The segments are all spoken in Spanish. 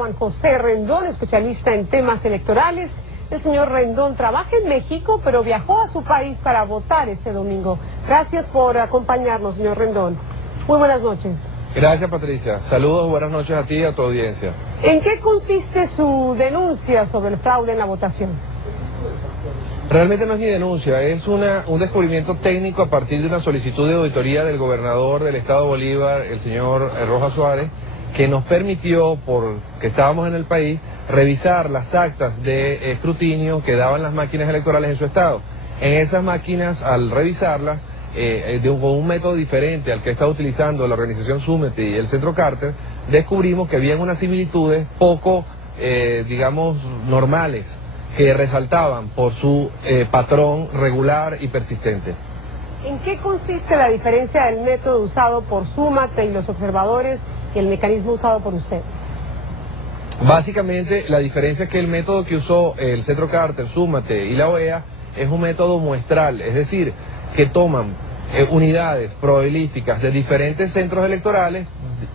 Juan José Rendón, especialista en temas electorales. El señor Rendón trabaja en México, pero viajó a su país para votar este domingo. Gracias por acompañarnos, señor Rendón. Muy buenas noches. Gracias, Patricia. Saludos, buenas noches a ti y a tu audiencia. ¿En qué consiste su denuncia sobre el fraude en la votación? Realmente no es mi denuncia, es un descubrimiento técnico a partir de una solicitud de auditoría del gobernador del estado Bolívar, el señor Rojas Suárez, que nos permitió, porque estábamos en el país, revisar las actas de escrutinio que daban las máquinas electorales en su estado. En esas máquinas, al revisarlas, con un método diferente al que está utilizando la organización Súmete y el Centro Carter, descubrimos que habían unas similitudes poco, digamos, normales, que resaltaban por su patrón regular y persistente. ¿En qué consiste la diferencia del método usado por Súmate y los observadores y el mecanismo usado por ustedes? Básicamente, la diferencia es que el método que usó el Centro Carter, Súmate y la OEA es un método muestral, es decir, que toman unidades probabilísticas de diferentes centros electorales,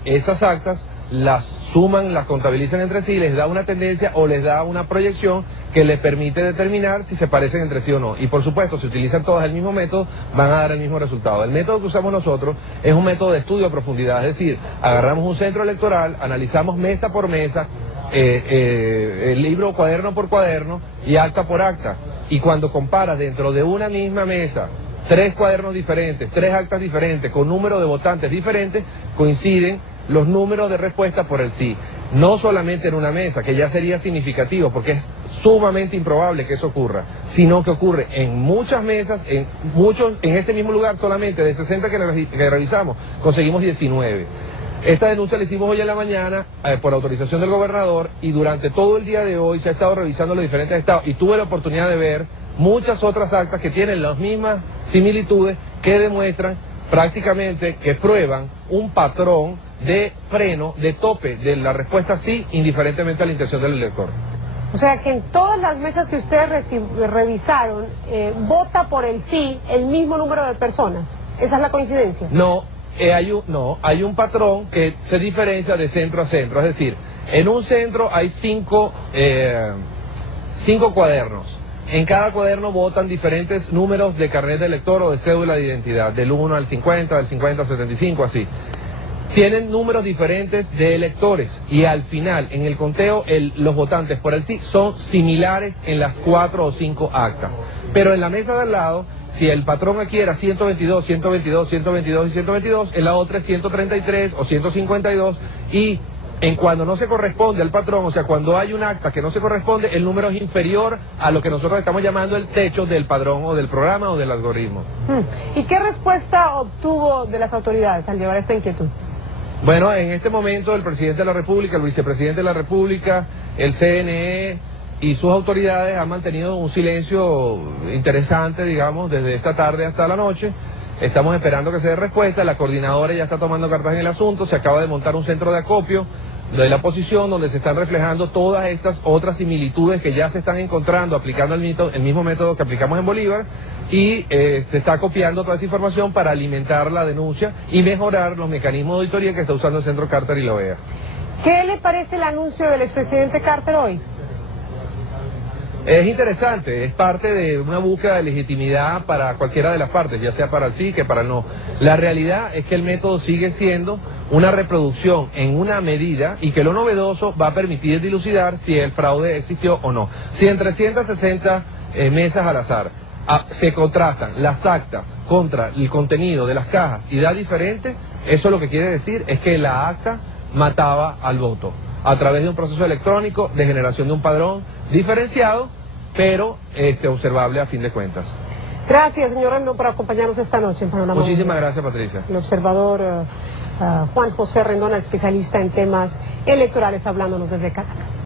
esas actas las suman, las contabilizan entre sí, les da una tendencia o les da una proyección que les permite determinar si se parecen entre sí o no. Y por supuesto, si utilizan todas el mismo método, van a dar el mismo resultado. El método que usamos nosotros es un método de estudio a profundidad, es decir, agarramos un centro electoral, analizamos mesa por mesa, el libro cuaderno por cuaderno y acta por acta. Y cuando comparas dentro de una misma mesa 3 cuadernos diferentes, 3 actas diferentes, con número de votantes diferentes, coinciden los números de respuesta por el sí. No solamente en una mesa, que ya sería significativo, porque es sumamente improbable que eso ocurra, sino que ocurre en muchas mesas, en ese mismo lugar solamente, de 60 que revisamos, conseguimos 19. Esta denuncia la hicimos hoy en la mañana por autorización del gobernador y durante todo el día de hoy se ha estado revisando los diferentes estados y tuve la oportunidad de ver muchas otras actas que tienen las mismas similitudes que demuestran prácticamente, que prueban un patrón de freno, de tope de la respuesta sí, indiferentemente a la intención del elector. O sea que en todas las mesas que ustedes revisaron, vota por el sí el mismo número de personas. ¿Esa es la coincidencia? No, hay un patrón que se diferencia de centro a centro. Es decir, en un centro hay 5 cuadernos. En cada cuaderno votan diferentes números de carnet de elector o de cédula de identidad, del 1 al 50, del 50 al 75, así. Tienen números diferentes de electores y al final, en el conteo, los votantes por el sí son similares en las 4 o 5 actas. Pero en la mesa de al lado, si el patrón aquí era 122, 122, 122 y 122, en la otra es 133 o 152 y cuando no se corresponde al patrón, o sea, cuando hay un acta que no se corresponde, el número es inferior a lo que nosotros estamos llamando el techo del padrón o del programa o del algoritmo. ¿Y qué respuesta obtuvo de las autoridades al llevar esta inquietud? Bueno, en este momento el presidente de la República, el vicepresidente de la República, el CNE y sus autoridades han mantenido un silencio interesante, digamos, desde esta tarde hasta la noche. Estamos esperando que se dé respuesta, la coordinadora ya está tomando cartas en el asunto, se acaba de montar un centro de acopio de la oposición donde se están reflejando todas estas otras similitudes que ya se están encontrando aplicando el mismo método que aplicamos en Bolívar y se está copiando toda esa información para alimentar la denuncia y mejorar los mecanismos de auditoría que está usando el Centro Carter y la OEA. ¿Qué le parece el anuncio del expresidente Carter hoy? Es interesante, es parte de una búsqueda de legitimidad para cualquiera de las partes, ya sea para el sí que para el no. La realidad es que el método sigue siendo una reproducción en una medida y que lo novedoso va a permitir dilucidar si el fraude existió o no. Si en 360 mesas al azar se contrastan las actas contra el contenido de las cajas y da diferente, eso lo que quiere decir es que la acta mataba al voto a través de un proceso electrónico de generación de un padrón diferenciado, pero observable a fin de cuentas. Gracias, señor Rendón, por acompañarnos esta noche en Panorama. Muchísimas gracias, Patricia. El observador Juan José Rendón, especialista en temas electorales, hablándonos desde Caracas.